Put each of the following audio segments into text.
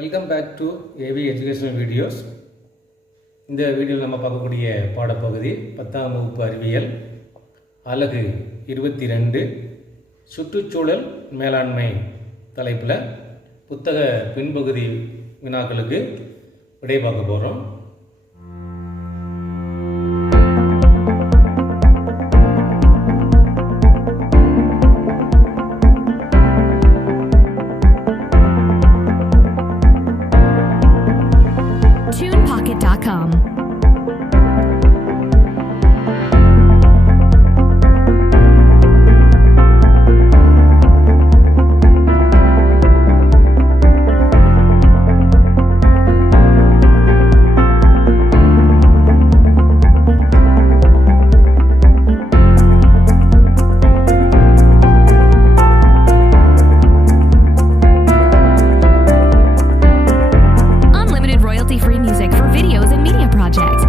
Welcome back to AV educational videos. இந்த வீடியோவில் நம்ம பார்க்கக்கூடிய பாடப்பகுதி 10ஆம் வகுப்பு அறிவியல் அலகு 22 சுற்றுச்சூழல் மேலாண்மை தலைப்பில் புத்தக பின்பகுதி வினாக்களுக்கு விடை பார்க்க போகிறோம். TunePocket.com. Unlimited royalty-free music for videos and media projects.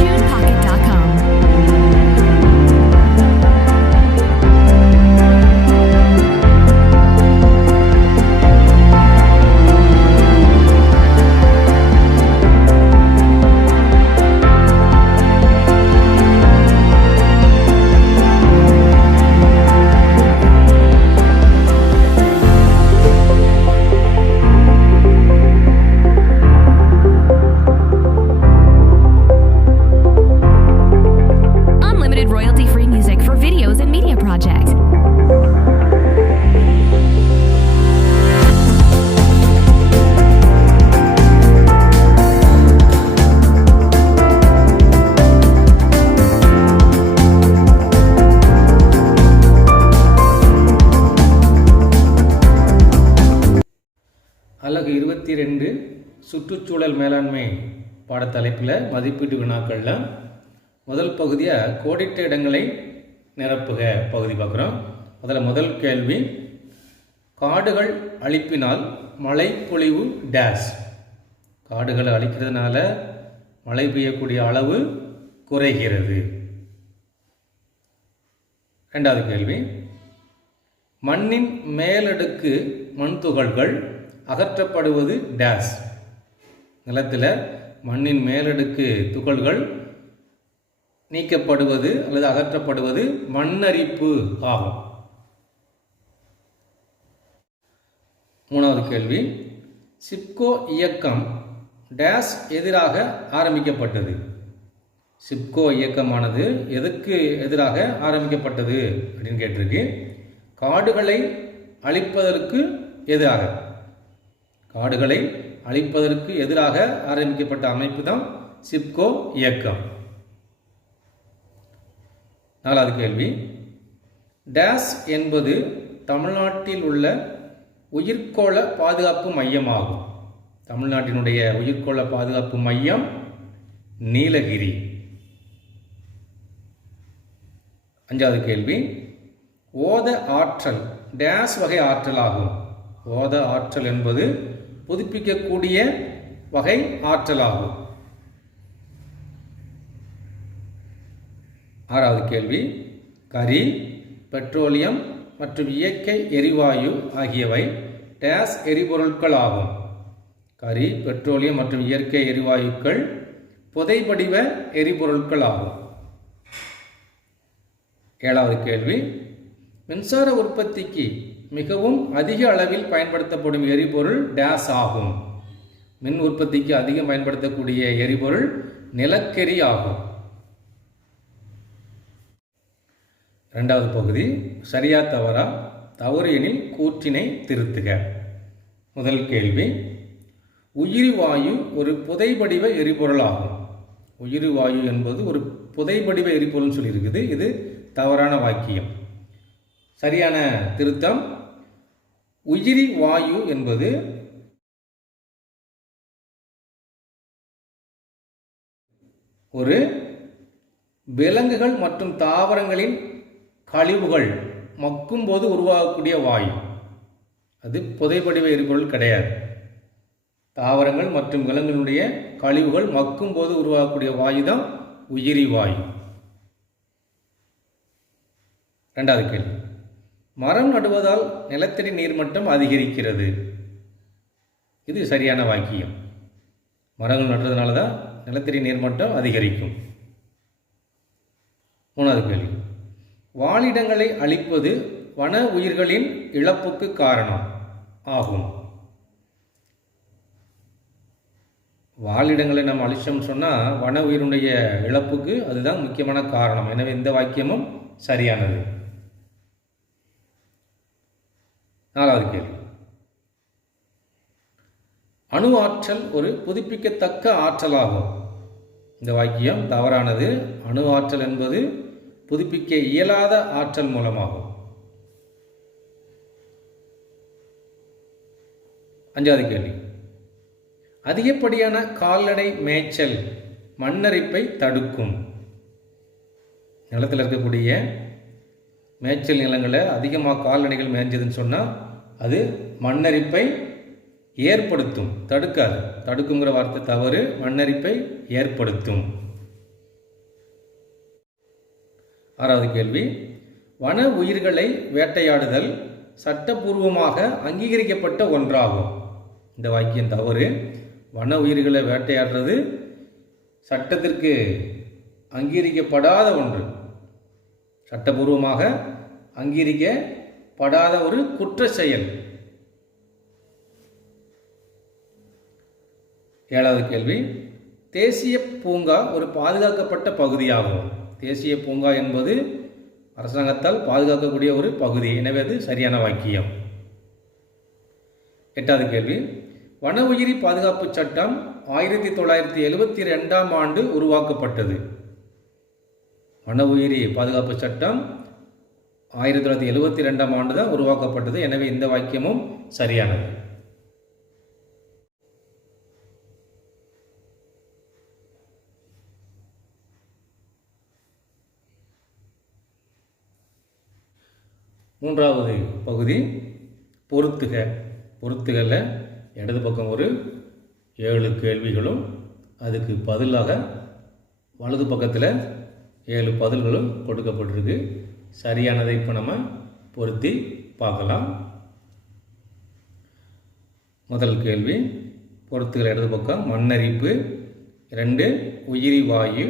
TunePocket.com. Unlimited royalty-free music for videos and media projects. அலகு 22 சுற்றுச்சூழல் மேலாண்மை பாடத்தலைப்பில் மதிப்பீட்டு வினாக்களில் முதல் பகுதியாக கோடிட்ட இடங்களை நிரப்புக பகுதி பார்க்குறோம். முதல் கேள்வி, காடுகள் அழிப்பினால் மழை பொழிவு டேஷ். காடுகளை அழிக்கிறதுனால மழை பெய்யக்கூடிய அளவு குறைகிறது. ரெண்டாவது கேள்வி, மண்ணின் மேலடுக்கு மண் துகள்கள் அகற்றப்படுவது டேஷ். நிலத்தில் மண்ணின் மேலடுக்கு துகள்கள் நீக்கப்படுவது அல்லது அகற்றப்படுவது மண்ணரிப்பு ஆகும். மூணாவது கேள்வி, சிப்கோ இயக்கம் டேஷ் எதிராக ஆரம்பிக்கப்பட்டது. சிப்கோ இயக்கமானது எதுக்கு எதிராக ஆரம்பிக்கப்பட்டது அப்படின்னு கேட்டிருக்கு. காடுகளை அழிப்பதற்கு எதிராக. காடுகளை அழிப்பதற்கு எதிராக ஆரம்பிக்கப்பட்ட அமைப்பு தான் சிப்கோ இயக்கம். நாலாவது கேள்வி, டேஷ் என்பது தமிழ்நாட்டில் உள்ள உயிர்க்கோள பாதுகாப்பு மையமாகும். தமிழ்நாட்டினுடைய உயிர்க்கோள பாதுகாப்பு மையம் நீலகிரி. அஞ்சாவது கேள்வி, ஓத ஆற்றல் டேஷ் வகை ஆற்றல் ஆகும். ஓத ஆற்றல் என்பது புதுப்பிக்கக்கூடிய வகை ஆற்றல் ஆகும். ஆறாவது கேள்வி, கரி, பெட்ரோலியம் மற்றும் இயற்கை எரிவாயு ஆகியவை டேஷ் எரிபொருட்கள் ஆகும். கரி, பெட்ரோலியம் மற்றும் இயற்கை எரிவாயுக்கள் புதைபடிவ எரிபொருட்கள் ஆகும். ஏழாவது கேள்வி, மின்சார உற்பத்திக்கு மிகவும் அதிக அளவில் பயன்படுத்தப்படும் எரிபொருள் டேஷ் ஆகும். மின் உற்பத்திக்கு அதிகம் பயன்படுத்தக்கூடிய எரிபொருள் நிலக்கரி ஆகும். இரண்டாவது பகுதி, சரியா தவறா, தவறு எனில் கூற்றினை திருத்துக. முதல் கேள்வி, உயிரிவாயு ஒரு புதைபடிவ எரிபொருள் ஆகும். உயிரிவாயு என்பது ஒரு புதைபடிவ எரிபொருள்னு சொல்லியிருக்குது. இது தவறான வாக்கியம். சரியான திருத்தம், உயிரி வாயு என்பது ஒரு விலங்குகள் மற்றும் தாவரங்களின் கழிவுகள் மக்கும் போது உருவாகக்கூடிய வாயு. அது புதைபடிவ எரிபொருள் கிடையாது. தாவரங்கள் மற்றும் விலங்குகளுடைய கழிவுகள் மக்கும் போது உருவாகக்கூடிய வாயு தான் உயிரி வாயு. இரண்டாவது கேள்வி, மரம் நடுவதால் நிலத்தடி நீர்மட்டம் அதிகரிக்கிறது. இது சரியான வாக்கியம். மரங்கள் நடுறதுனால தான் நிலத்தடி நீர்மட்டம் அதிகரிக்கும். மூணாவது கேள்வி, வாழிடங்களை அழிப்பது வன உயிர்களின் இழப்புக்கு காரணம் ஆகும். வாழிடங்களை நம்ம அழிச்சோம்னு சொன்னால் வன உயிரினுடைய இழப்புக்கு அதுதான் முக்கியமான காரணம். எனவே இந்த வாக்கியமும் சரியானது. நாலாவது கேள்வி, அணு ஆற்றல் ஒரு புதுப்பிக்கத்தக்க ஆற்றலாகும். இந்த வாக்கியம் தவறானது. அணு ஆற்றல் என்பது புதுப்பிக்க இயலாத ஆற்றல் மூலமாகும். அஞ்சாவது கேள்வி, அதிகப்படியான கால்நடை மேய்ச்சல் மண்ணரிப்பை தடுக்கும். நிலத்தில் இருக்கக்கூடிய மேய்ச்சல் நிலங்களை அதிகமாக கால்நடைகள் மேய்ஞ்சதுன்னு சொன்னால் அது மண்ணரிப்பை ஏற்படுத்தும், தடுக்காது. தடுக்குங்கிற வார்த்தை தவறு. மண்ணரிப்பை ஏற்படுத்தும். ஆறாவது கேள்வி, வன உயிர்களை வேட்டையாடுதல் சட்டபூர்வமாக அங்கீகரிக்கப்பட்ட ஒன்றாகும். இந்த வாக்கியம் தவறு. வன உயிர்களை வேட்டையாடுறது சட்டத்திற்கு அங்கீகரிக்கப்படாத ஒன்று, சட்டபூர்வமாக அங்கீகரிக்கப்படாத ஒரு குற்ற செயல். ஏழாவது கேள்வி, தேசிய பூங்கா ஒரு பாதுகாக்கப்பட்ட பகுதியாகும். தேசிய பூங்கா என்பது அரசாங்கத்தால் பாதுகாக்கக்கூடிய ஒரு பகுதி. எனவே அது சரியான வாக்கியம். எட்டாவது கேள்வி, வன உயிரி பாதுகாப்பு சட்டம் 1972ஆம் ஆண்டு உருவாக்கப்பட்டது. வன உயிரி பாதுகாப்பு சட்டம் 1972ஆம் ஆண்டு தான் உருவாக்கப்பட்டது. எனவே இந்த வாக்கியமும் சரியானது. மூன்றாவது பகுதி பொறுத்துக. பொறுத்துகளில் இடது பக்கம் ஒரு 7 கேள்விகளும் அதுக்கு பதிலாக வலது பக்கத்தில் 7 பதில்களும் கொடுக்கப்பட்டிருக்கு. சரியானதை இப்போ நம்ம பொருத்தி பார்க்கலாம். முதல் கேள்வி பொறுத்துகள் இடது பக்கம் மண்ணரிப்பு, 2 உயிரி வாயு,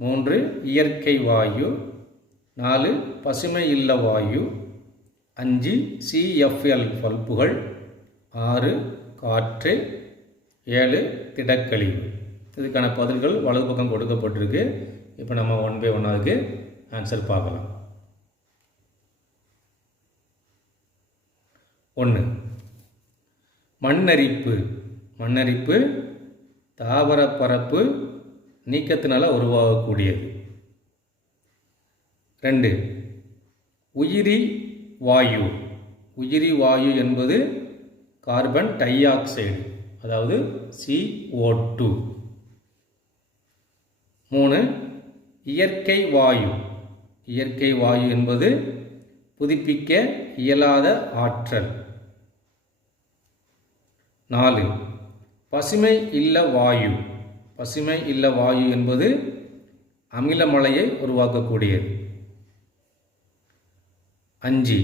3 இயற்கை வாயு, 4 பசுமை இல்ல வாயு, 5 CFL பல்புகள், 6 காற்று, 7 திடக்கழிவு. இதுக்கான பதில்கள் வலது பக்கம் கொடுக்கப்பட்டிருக்கு. இப்போ நம்ம 1 by 1 அதுக்கு ஆன்சர் பார்க்கலாம். 1 மண்ணரிப்பு. மண்ணரிப்பு தாவர பரப்பு நீக்கத்தினால உருவாகக்கூடியது. 2 உயிரி வாயு. உயிரி வாயு என்பது கார்பன் டை ஆக்சைடு, அதாவது CO2. 3 இயற்கை வாயு. இயற்கை வாயு என்பது புதுப்பிக்க இயலாத ஆற்றல். 4 பசுமை இல்ல வாயு. பசுமை இல்ல வாயு என்பது அமிலமலையை உருவாக்கக்கூடியது. 5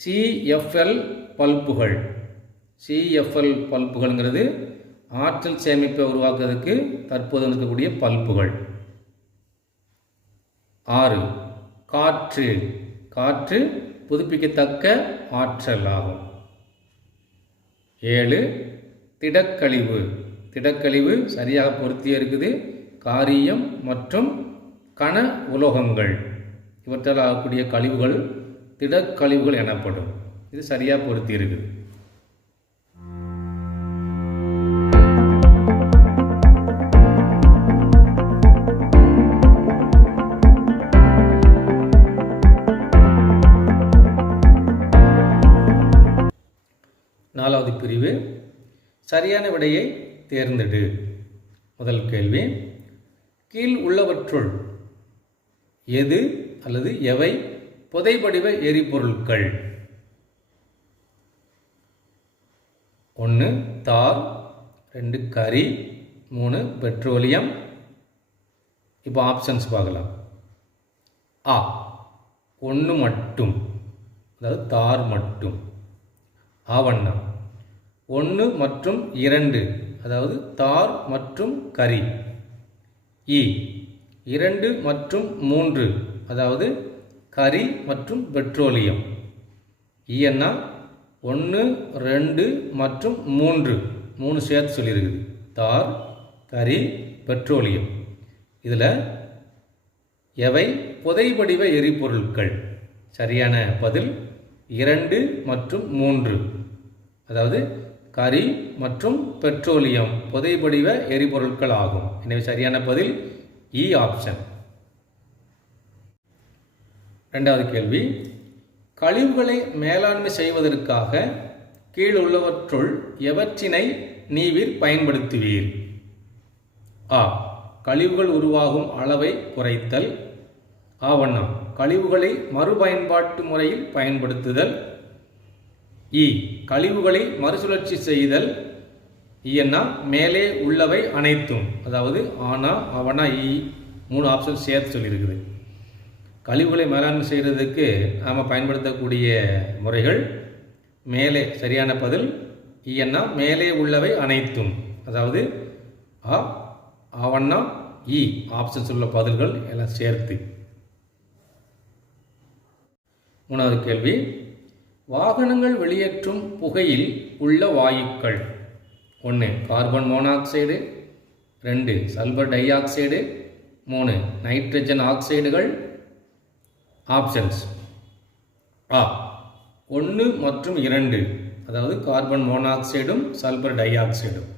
CFL பல்புகள். CFL பல்புகள்ங்கிறது ஆற்றல் சேமிப்பை உருவாக்குவதற்கு தற்போது இருக்கக்கூடிய பல்புகள். 6 காற்று. காற்று புதுப்பிக்கத்தக்க ஆற்றல் ஆகும். 7 திடக்கழிவு. திடக்கழிவு சரியாக பொருத்தியே இருக்குது. காரியம் மற்றும் கன உலோகங்கள் இவற்றால் ஆகக்கூடிய கழிவுகள் திடக்கழிவுகள் எனப்படும். இது சரியாக பொருத்தி இருக்குது. நாலாவது பிரிவு சரியான விடையை தேர்ந்தெடு. முதல் கேள்வி, கீழ் உள்ளவற்றுள் எது அல்லது எவை புதைபடிவ எரிபொருட்கள்? 1 தார், 2 கரி, 3 பெட்ரோலியம். இப்போ ஆப்ஷன்ஸ் பார்க்கலாம். ஆ 1 மட்டும், அதாவது தார் மட்டும். ஆவண்ணா 1 மற்றும் 2, அதாவது தார் மற்றும் கரி. இ 2 மற்றும் 3, அதாவது கரி மற்றும் பெட்ரோலியம். இஎன்னா 1, 2 மற்றும் 3 சேர்த்து சொல்லியிருக்குது. தார், கரி, பெட்ரோலியம். இதில் எவை புதைபடிவ எரிபொருட்கள்? சரியான பதில் 2 மற்றும் 3, அதாவது கரி மற்றும் பெட்ரோலியம் புதைபடிவ எரிபொருட்கள் ஆகும். எனவே சரியான பதில் இ ஆப்ஷன். 2வது கேள்வி, கழிவுகளை மேலாண்மை செய்வதற்காக கீழுள்ளவற்றுள் எவற்றினை நீவிர் பயன்படுத்துவீர்? ஆ கழிவுகள் உருவாகும் அளவை குறைத்தல். ஆவண்ணா கழிவுகளை மறுபயன்பாட்டு முறையில் பயன்படுத்துதல். இ கழிவுகளை மறுசுழற்சி செய்தல். இஎன்னா மேலே உள்ளவை அனைத்தும், அதாவது ஆனா ஆவண்ணா இ 3 ஆப்ஷன் சேர்த்து சொல்லியிருக்குது. கழிவுகளை மேலாண்மை செய்கிறதுக்கு நாம் பயன்படுத்தக்கூடிய முறைகள் மேலே. சரியான பதில் இஎன்னா மேலே உள்ளவை அனைத்தும், அதாவது ஆ ஆவண்ணா இ ஆப்ஷன்ஸ் உள்ள பதில்கள் எல்லாம் சேர்த்து. 3வது கேள்வி, வாகனங்கள் வெளியேற்றும் புகையில் உள்ள வாயுக்கள்? 1 carbon monoxide, 2 sulphur di oxide, 3 nitrogen ஆக்சைடுகள். ஆப்ஷன்ஸ் ஆ 1 மற்றும் 2, அதாவது கார்பன் மோனாக்சைடும் சல்பர் டை ஆக்சைடும்.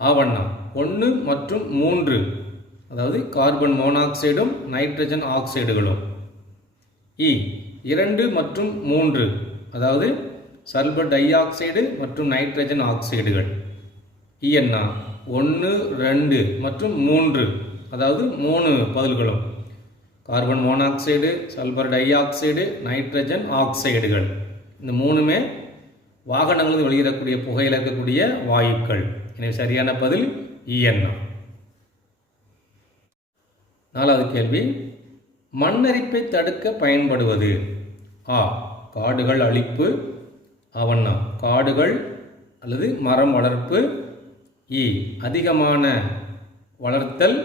ஆவண்ணா 1 மற்றும் 3, அதாவது கார்பன் மோனாக்சைடும் நைட்ரஜன் ஆக்சைடுகளும். இ 2 மற்றும் 3, அதாவது சல்பர் டை ஆக்சைடு மற்றும் நைட்ரஜன் ஆக்சைடுகள். இஎன்னா 1, 2 மற்றும் 3, அதாவது 3 பதில்களும் carbon monoxide, sulphur dioxide, nitrogen ஆக்சைடுகள். இந்த 3மே வாகனங்களுக்கு வெளியிடக்கூடிய புகையில் இருக்கக்கூடிய வாயுக்கள். எனவே சரியான பதில் இஎன்னா. 4வது கேள்வி, மண்ணரிப்பை தடுக்க பயன்படுவது? ஆ காடுகள் அழிப்பு. ஆவண்ணா காடுகள் அல்லது மரம் வளர்ப்பு. இ அதிகமான வளர்த்தல்.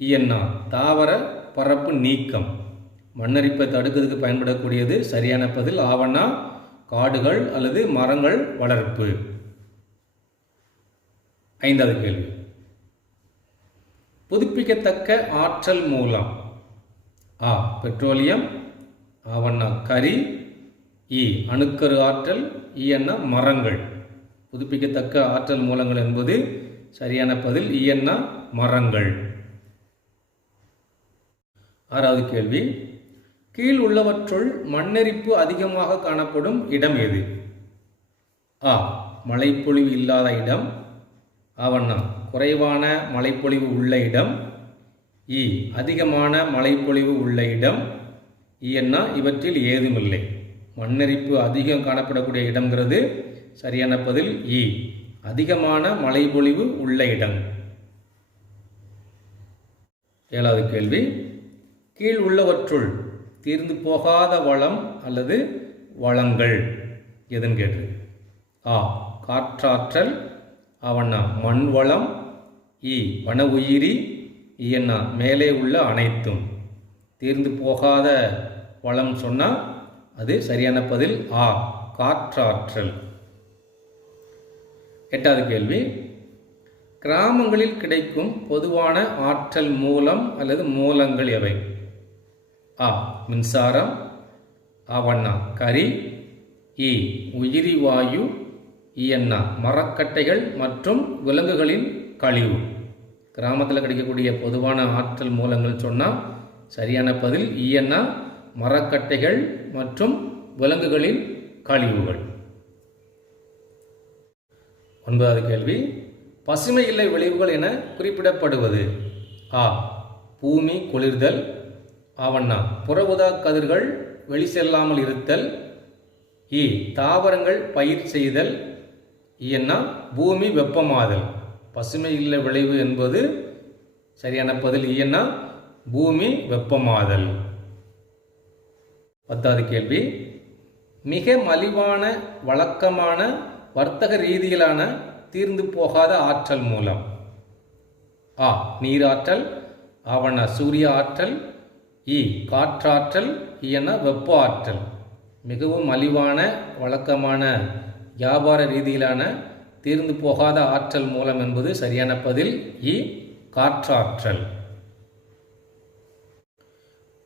இஎன்னா தாவர பரப்பு நீக்கம். மண்ணரிப்பை தடுக்கிறதுக்கு பயன்படக்கூடியது. சரியான பதில் ஆவண்ணா காடுகள் அல்லது மரங்கள் வளர்ப்பு. 5வது கேள்வி, புதுப்பிக்கத்தக்க ஆற்றல் மூலம்? ஆ பெட்ரோலியம். ஆவண்ணா கரி. இ அணுக்கரு ஆற்றல். இஎன்னா மரங்கள். புதுப்பிக்கத்தக்க ஆற்றல் மூலங்கள் என்பது சரியான பதில் இஎன்னா மரங்கள். 6வது கேள்வி, கீழ் உள்ளவற்றுள் மண்ணெரிப்பு அதிகமாக காணப்படும் இடம் எது? ஆ மழைப்பொழிவு இல்லாத இடம். ஆவண்ணா குறைவான மழைப்பொழிவு உள்ள இடம். இ அதிகமான மழைப்பொழிவு உள்ள இடம். இஎன்னா இவற்றில் ஏதுமில்லை. மண்ணெரிப்பு அதிகம் காணப்படக்கூடிய இடம்ங்கிறது சரியான பதில் இ அதிகமான மழைப்பொழிவு உள்ள இடம். 7வது கேள்வி, கீழ் உள்ளவற்றுள் தீர்ந்து போகாத வளம் அல்லது வளங்கள் எதுன்னு கேட்டு? ஆ காற்றாற்றல். ஆவண்ணா மண் வளம். இ வன உயிரி. இஎன்னா மேலே உள்ள அனைத்தும். தீர்ந்து போகாத வளம் சொன்னால் அது சரியான பதில் ஆ காற்றாற்றல். 8வது கேள்வி, கிராமங்களில் கிடைக்கும் பொதுவான ஆற்றல் மூலம் அல்லது மூலங்கள் எவை? ஆ மின்சாரம். ஆவண்ணா கரி. இ உயிரி வாயு. இஎன்னா மரக்கட்டைகள் மற்றும் விலங்குகளின் கழிவு. கிராமத்தில் கிடைக்கக்கூடிய பொதுவான ஆற்றல் மூலங்கள் சொன்னால் சரியான பதில் இஎன்னா மரக்கட்டைகள் மற்றும் விலங்குகளின் கழிவுகள். 9வது கேள்வி, பசுமை இல்லை விளைவுகள் என குறிப்பிடப்படுவது? ஆ பூமி குளிர்தல். ஆவண்ணா புற ஊதா கதிர்கள் வெளி செல்லாமல் இருத்தல். இ தாவரங்கள் பயிர் செய்தல். என்ன பூமி வெப்பமாதல். பசுமை இல்ல விளைவு என்பது சரியான பதில். என்ன பூமி வெப்பமாதல். 10வது கேள்வி, மிக மலிவான வழக்கமான வர்த்தக ரீதியிலான தீர்ந்து போகாத ஆற்றல் மூலம். ஆ நீராற்றல். ஆவண்ணா சூரிய ஆற்றல். இ காற்றாற்றல். என வெப்ப ஆற்றல். மிகவும் மலிவான வழக்கமான வியாபார ரீதியிலான தீர்ந்து போகாத ஆற்றல் மூலம் என்பது சரியான பதில். இ காற்றாற்றல்.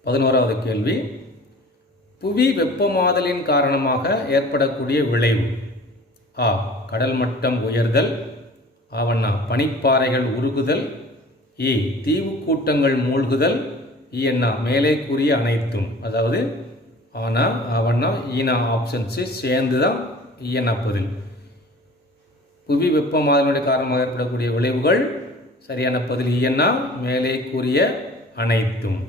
11வது கேள்வி, புவி வெப்பமாதலின் காரணமாக ஏற்படக்கூடிய விளைவு. ஆ கடல் மட்டம் உயர்தல். ஆவண்ணா பனிப்பாறைகள் உருகுதல். இ தீவு கூட்டங்கள் மூழ்குதல். என்ன மேலே கூறிய அனைத்தும். அதாவது ஆனா ஆவண்ணா ஈனா ஆப்ஷன்ஸ் சேர்ந்து தான் ஈனா பதில். புவி வெப்பமாதலினுடைய காரணமாக ஏற்படக்கூடிய விளைவுகள் சரியான பதில் ஈனா மேலே கூறிய அனைத்தும்.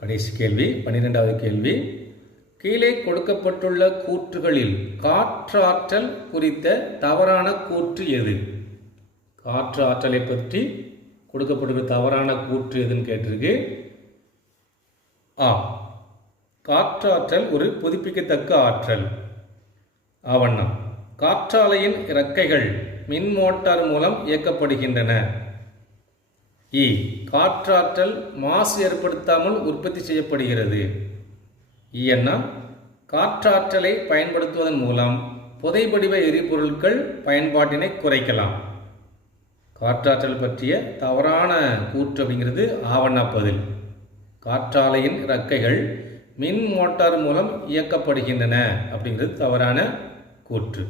கடைசி கேள்வி 12வது கேள்வி, கீழே கொடுக்கப்பட்டுள்ள கூற்றுகளில் காற்றாற்றல் குறித்த தவறான கூற்று எது? காற்று ஆற்றலை பற்றி கொடுக்கப்பட்டுள்ள தவறான கூற்று எதுன்னு கேட்டிருக்கு. ஆ காற்றாற்றல் ஒரு புதுப்பிக்கத்தக்க ஆற்றல். ஆவண்ணா காற்றாலையின் இறக்கைகள் மின் மோட்டார் மூலம் இயக்கப்படுகின்றன. இ காற்றாற்றல் மாசு ஏற்படுத்தாமல் உற்பத்தி செய்யப்படுகிறது. என்ன காற்றாற்றலை பயன்படுத்துவதன் மூலம் புதைபடிவ எரிபொருட்கள் பயன்பாட்டினை குறைக்கலாம். காற்றாற்றல் பற்றிய தவறான கூற்று அப்படிங்கிறது ஆவண்ணா பதில். காற்றாலையின் இறக்கைகள் மின் மோட்டார் மூலம் இயக்கப்படுகின்றன அப்படிங்கிறது தவறான கூற்று.